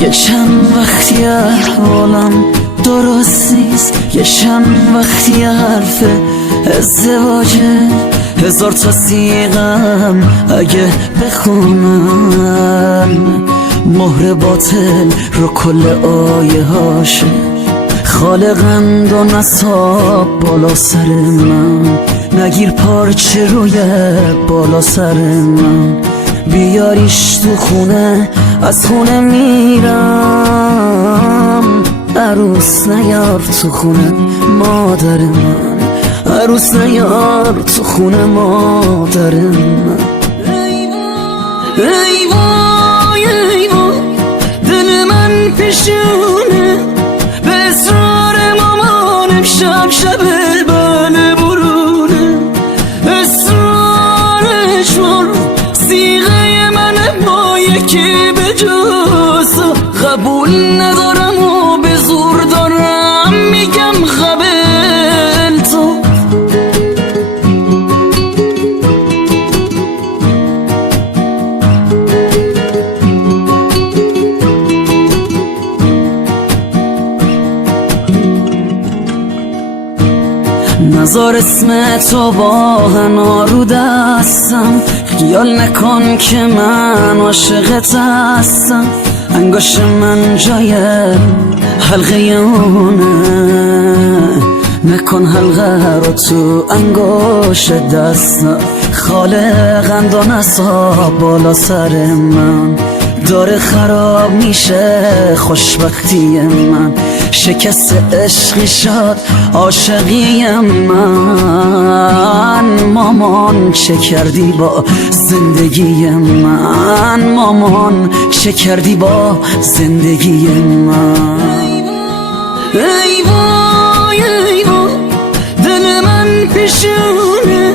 یه چند وقتی احوالم درست نیست، یه چند وقتی حرف ازدواجه، 1000 تا سیغم اگه بخونم مهر باطل رو کل آیه هاشه. خالقند و نصاب بالا سر من، نگیر پارچه روی بالا سر من، بیاریش تو خونه از خونه میرم. عروس نیار تو خونه مادر من، عروس نیار تو خونه مادر من. ای وای ای وای دل من پیشونه، به اصرار مامانم شب شب بله برونه. اصرارش رو صیغه من با یکی به جز قبول ندارم و به زور دارم میگم قبل تو. نزار اسم تو با هنا رو دستم، خیال نکن که من عاشقت هستم. انگاش من جای حلقه اونه، نکن حلقه رو تو انگاش دستم. خالقند و نصاب بالا سر من، داره خراب میشه خوشبختی من. شکست عشقی شد عاشقی من. مامان چه کردی با زندگی من، مامان چه کردی با زندگی من. ای وای ای وای دل من پیشونه،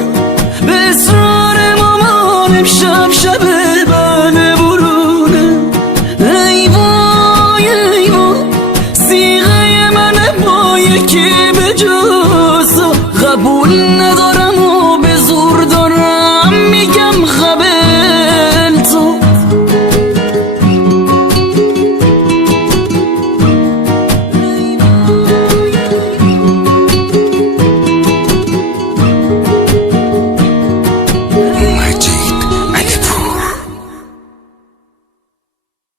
به اصرار مامانم شب شب بله برونه. ای وای ای وای صیغه من با یکی به جز قبول